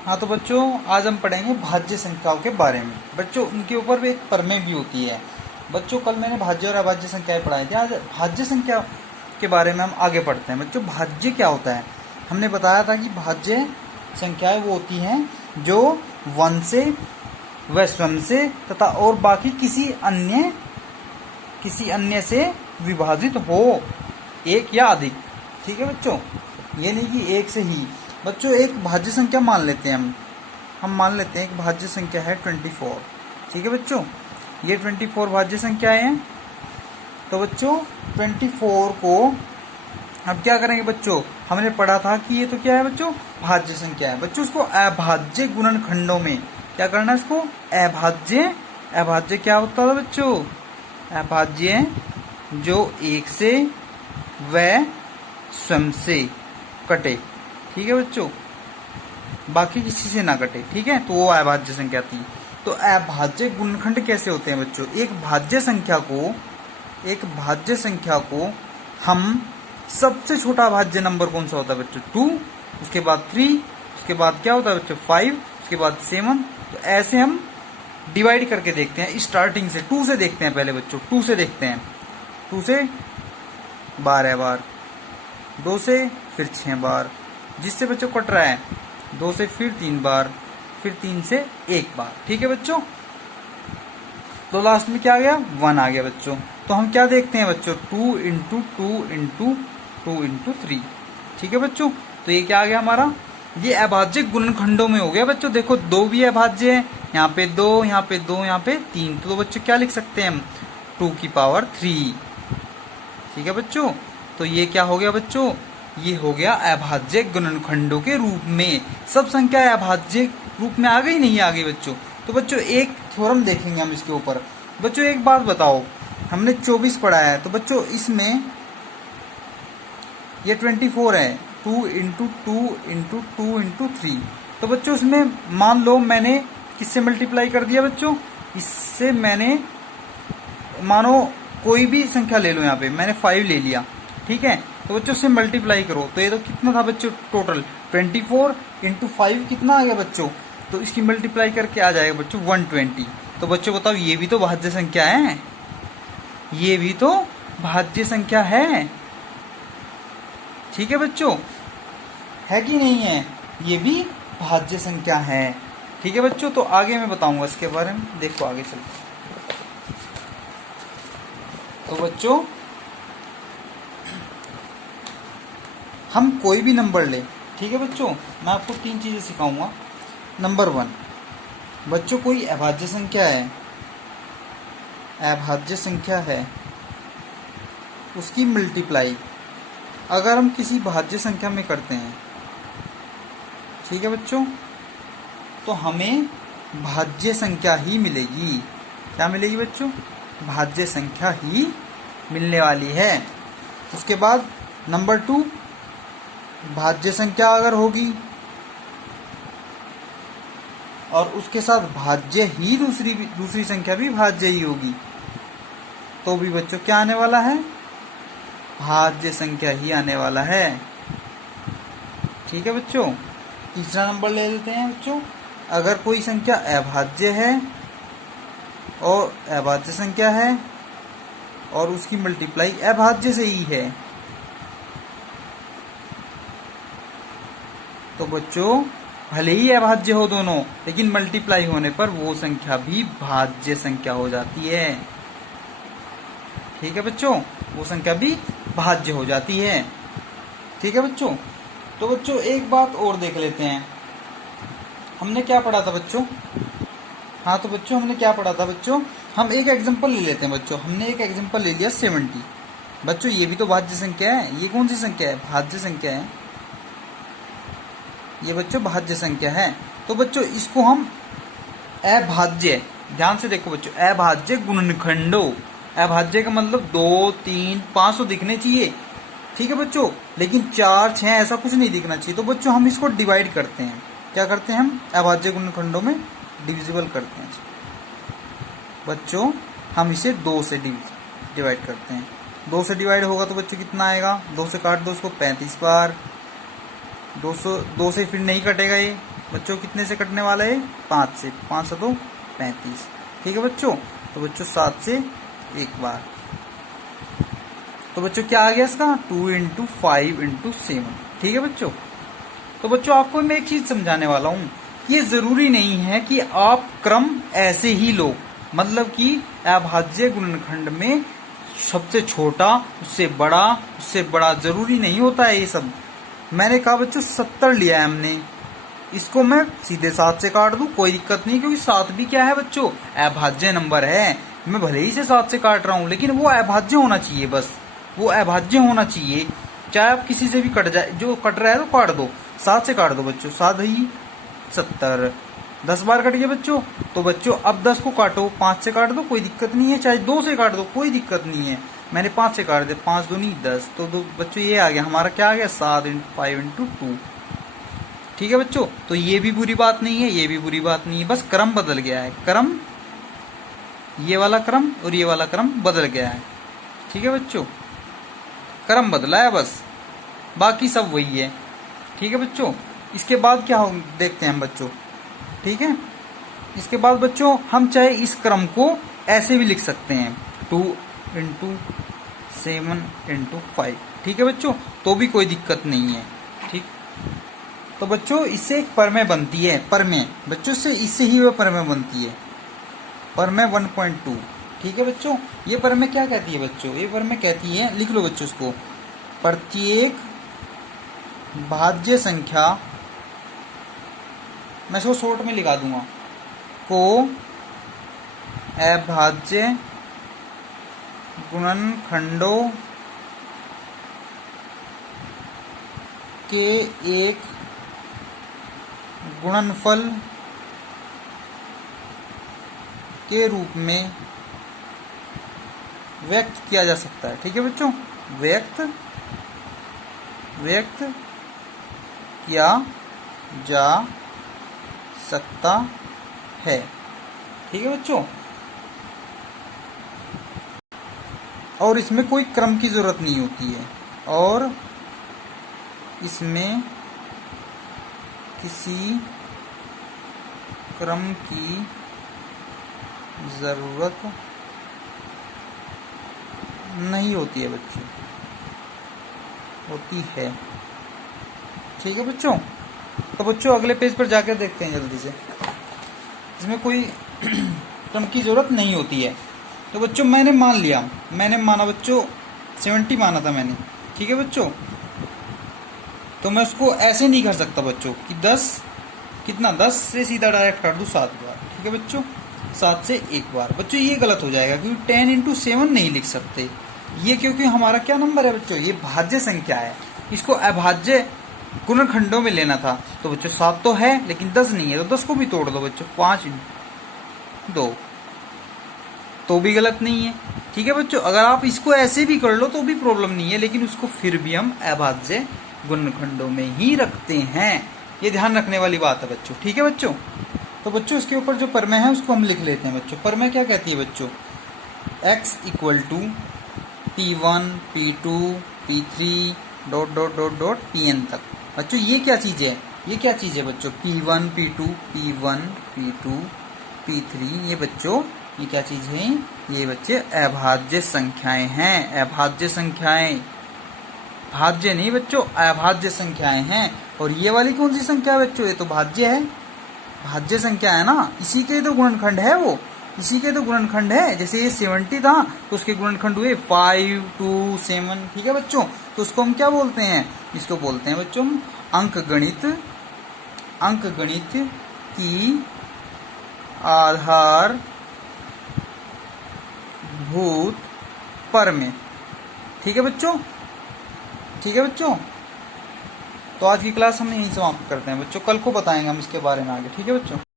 हाँ तो बच्चों आज हम पढ़ेंगे भाज्य संख्याओं के बारे में। बच्चों उनके ऊपर भी एक प्रमेय भी होती है। बच्चों कल मैंने भाज्य और अभाज्य संख्याएं पढ़ाई थी, आज भाज्य संख्या के बारे में हम आगे पढ़ते हैं। बच्चों भाज्य क्या होता है, हमने बताया था कि भाज्य संख्याएं वो होती हैं जो 1 से व स्वयं से तथा और बाकी किसी अन्य से विभाजित हो, एक या अधिक। ठीक है बच्चों, ये नहीं कि एक से ही। बच्चों एक भाज्य संख्या मान लेते हैं हम मान लेते हैं एक भाज्य संख्या है 24। ठीक है बच्चों, ये 24 भाज्य संख्याएं हैं। तो बच्चों 24 को अब क्या करेंगे बच्चों, हमने पढ़ा था कि ये तो क्या है बच्चों, भाज्य संख्या है। बच्चों उसको अभाज्य गुणनखंडों में क्या करना है, इसको अभाज्य क्या होता है बच्चों, अभाज्य जो 1 से व स्वयं से कटे। ठीक है बच्चों, बाकी किसी से ना कटे। ठीक है, तो वो अभाज्य संख्या थी। तो अभाज्य गुणनखंड कैसे होते हैं बच्चों, एक भाज्य संख्या को हम सबसे छोटा भाज्य नंबर कौन सा होता है बच्चों, 2, उसके बाद 3, उसके बाद क्या होता है बच्चों 5, उसके बाद 7। तो ऐसे हम डिवाइड करके देखते हैं, स्टार्टिंग से 2 से देखते हैं। पहले बच्चों 2 से देखते हैं, 2 से 12 बार, 2 से फिर 6 बार, जिससे बच्चों कट रहा है 2 से फिर 3 बार, फिर 3 से 1 बार। ठीक है बच्चों, तो लास्ट में क्या आ गया, 1 आ गया बच्चों। तो हम क्या देखते हैं बच्चों, 2 इंटू 2 इंटू 2 इंटू 3। ठीक है बच्चों, तो ये क्या आ गया हमारा, ये अभाज्य गुणनखंडों में हो गया बच्चों। देखो 2 भी अभाज्य है, यहाँ पे 2, यहाँ पे 2, यहाँ पे 3। तो बच्चों क्या लिख सकते हैं हम, 2 की पावर 3। ठीक है बच्चों, तो ये क्या हो गया बच्चों, ये हो गया अभाज्य गुणनखंडों के रूप में। सब संख्या अभाज्य रूप में आ गई, नहीं आ गई बच्चों। तो बच्चों एक थ्योरम देखेंगे हम इसके ऊपर। बच्चों एक बात बताओ, हमने 24 पढ़ा है, तो बच्चों इसमें ये 24 है, 2 इंटू 2 इंटू 2 इंटू 3। तो बच्चों इसमें मान लो मैंने किससे मल्टीप्लाई कर दिया बच्चों, इससे मैंने मानो कोई भी संख्या ले लो, यहाँ पे मैंने 5 ले लिया। ठीक है, तो बच्चों से मल्टीप्लाई करो तो ये तो कितना था बच्चों, टोटल 24 इंटू 5 कितना आ गया बच्चों, तो इसकी मल्टीप्लाई करके आ जाएगा बच्चों 120। तो बच्चों बताओ ये भी तो भाज्य संख्या है, ये भी तो भाज्य संख्या है। ठीक है बच्चों, है कि नहीं है, ये भी भाज्य संख्या है। ठीक है बच्चों, तो आगे मैं बताऊंगा इसके बारे में, देखो आगे चलते। तो बच्चों हम कोई भी नंबर ले, ठीक है बच्चों, मैं आपको 3 चीजें सिखाऊंगा। नंबर 1 बच्चों, कोई अभाज्य संख्या है, उसकी मल्टीप्लाई अगर हम किसी भाज्य संख्या में करते हैं, ठीक है बच्चों, तो हमें भाज्य संख्या ही मिलेगी। क्या मिलेगी बच्चों, भाज्य संख्या ही मिलने वाली है। उसके बाद नंबर 2, भाज्य संख्या अगर होगी और उसके साथ भाज्य ही दूसरी संख्या भी भाज्य ही होगी, तो भी बच्चों क्या आने वाला है, भाज्य संख्या ही आने वाला है। ठीक है बच्चों, तीसरा नंबर ले लेते हैं बच्चों, अगर कोई संख्या अभाज्य है और अभाज्य संख्या है और उसकी मल्टीप्लाई अभाज्य से ही है, तो बच्चों भले ही अभाज्य हो दोनों, लेकिन मल्टीप्लाई होने पर वो संख्या भी भाज्य संख्या हो जाती है। ठीक है बच्चों, वो संख्या भी भाज्य हो जाती है। ठीक है बच्चों, तो बच्चों एक बात और देख लेते हैं, हमने क्या पढ़ा था बच्चों, हाँ तो बच्चों हमने क्या पढ़ा था बच्चों, हम एक एग्जांपल ले लेते हैं बच्चों। हमने एक एग्जांपल ले लिया 70। बच्चों ये भी तो भाज्य संख्या है, ये कौन सी संख्या है, भाज्य संख्या है, ये बच्चों भाज्य संख्या है। तो बच्चों इसको हम अभाज्य, ध्यान से देखो बच्चों, अभाज्य गुणनखंडों, अभाज्य का मतलब 2, 3, 5 तो दिखने चाहिए। ठीक है बच्चों, लेकिन 4, 6 ऐसा कुछ नहीं दिखना चाहिए। तो बच्चों हम इसको डिवाइड करते हैं, क्या करते हैं हम, अभाज्य गुणनखंडों में डिविजिबल करते हैं बच्चों। हम इसे 2 से डिवाइड करते हैं, 2 से डिवाइड होगा तो बच्चों कितना आएगा, 2 से काट दो उसको 35 बार, 200 2 से फिर नहीं कटेगा ये, बच्चों कितने से कटने वाला है? 5 से। 5 से 2 35। ठीक है बच्चों। तो बच्चों 7 से एक बार, तो बच्चों क्या आ गया इसका? 2 × 5 × 7। ठीक है बच्चों। तो बच्चों आपको मैं एक चीज समझाने वाला हूं, ये जरूरी नहीं है कि आप क्रम ऐसे ही लो, मतलब कि अभाज्य गुणनखंड में सबसे छोटा उससे बड़ा जरूरी नहीं होता है ये सब। मैंने कहा बच्चों 70 लिया है हमने, इसको मैं सीधे 7 से काट दूं, कोई दिक्कत नहीं, क्योंकि 7 भी क्या है बच्चों? अभाज्य नंबर है। मैं भले ही से 7 से काट रहा हूं, लेकिन वो अभाज्य होना चाहिए, बस वो अभाज्य होना चाहिए। चाहे आप किसी से भी कट जाए, जो कट रहा है तो काट दो, 7 से काट दो बच्चों। 7 ही 70, 10 बार कट गया बच्चों। तो बच्चों अब 10 को काटो, 5 से काट दो, कोई दिक्कत नहीं है, चाहे 2 से काट दो, कोई दिक्कत नहीं है। मैंने 5 से काट दिया, 5 दूनी 10, तो बच्चों ये आ गया हमारा, क्या आ गया? 7 × 5 × 2। ठीक है बच्चों। तो ये भी बुरी बात नहीं है, ये भी बुरी बात नहीं है, बस क्रम बदल गया है। क्रम, ये वाला क्रम और ये वाला क्रम बदल गया है। ठीक है बच्चों, क्रम बदला है बस, बाकी सब वही है। ठीक है बच्चों। इसके बाद क्या हो देखते हैं हम बच्चों। ठीक है, इसके बाद बच्चों हम चाहे इस क्रम को ऐसे भी लिख सकते हैं, 2 × 7 × 5। ठीक है बच्चों, तो भी कोई दिक्कत नहीं है। ठीक, तो बच्चों इससे एक परमेय बनती है, परमेय बच्चों से, इससे ही वह परमेय बनती है, परमेय 1.2। ठीक है बच्चों। ये परमेय क्या कहती है बच्चों? ये परमेय कहती है, लिख लो बच्चों इसको, प्रत्येक भाज्य संख्या, मैं इसको शॉर्ट में लिखा दूंगा, को अभाज्य गुणनखंडों के एक गुणनफल के रूप में व्यक्त किया जा सकता है। ठीक है बच्चों, व्यक्त किया जा सकता है। ठीक है बच्चों। और इसमें कोई क्रम की जरूरत नहीं होती है, और इसमें किसी क्रम की जरूरत नहीं होती है बच्चों, होती है। ठीक है बच्चों। तो बच्चों अगले पेज पर जाकर देखते हैं जल्दी से, इसमें कोई क्रम की जरूरत नहीं होती है। तो बच्चों मैंने माना बच्चों 70 माना था मैंने। ठीक है बच्चों। तो मैं उसको ऐसे नहीं कर सकता बच्चों कि 10 कितना, 10 से सीधा डायरेक्ट कर दूं 7 बार। ठीक है बच्चों, 7 से एक बार। बच्चों ये गलत हो जाएगा, क्योंकि 10 × 7 नहीं लिख सकते ये, क्योंकि हमारा क्या नंबर है बच्चों? ये भाज्य संख्या है, इसको अभाज्य गुणनखंडों में लेना था। तो बच्चों 7 तो है, लेकिन 10 नहीं है, तो 10 को भी तोड़ दो बच्चों, 5 × 2, तो भी गलत नहीं है। ठीक है बच्चों। अगर आप इसको ऐसे भी कर लो तो भी प्रॉब्लम नहीं है, लेकिन उसको फिर भी हम अभाज्य गुणनखंडों में ही रखते हैं, ये ध्यान रखने वाली बात है बच्चों। ठीक है बच्चों। तो बच्चों इसके ऊपर जो परमेय है उसको हम लिख लेते हैं बच्चों। परमेय क्या कहती है बच्चों? x = P1 P2 P3 ... Pn तक। बच्चों ये क्या चीज है? ये क्या चीज है बच्चों? P1 P2 P1 P2 P3, ये बच्चों ये क्या चीज है? ये बच्चे अभाज्य संख्याएं हैं, अभाज्य संख्याएं, भाज्य नहीं बच्चों, अभाज्य संख्याएं हैं। और ये वाली कौन सी संख्या है बच्चों? ये तो भाज्य है, भाज्य संख्या है ना, इसी के तो गुणनखंड है, वो इसी के तो गुणनखंड है। जैसे ये 70 था तो उसके गुणनखंड हुए 5 2 7। ठीक है बच्चों। तो उसको हम क्या बोलते हैं? इसको बोलते हैं बच्चों अंकगणित की आधारभूत परमेय। ठीक है बच्चों। ठीक है बच्चों। तो आज की क्लास हम यहीं समाप्त करते हैं बच्चों, कल को बताएंगे हम इसके बारे में आगे। ठीक है बच्चों।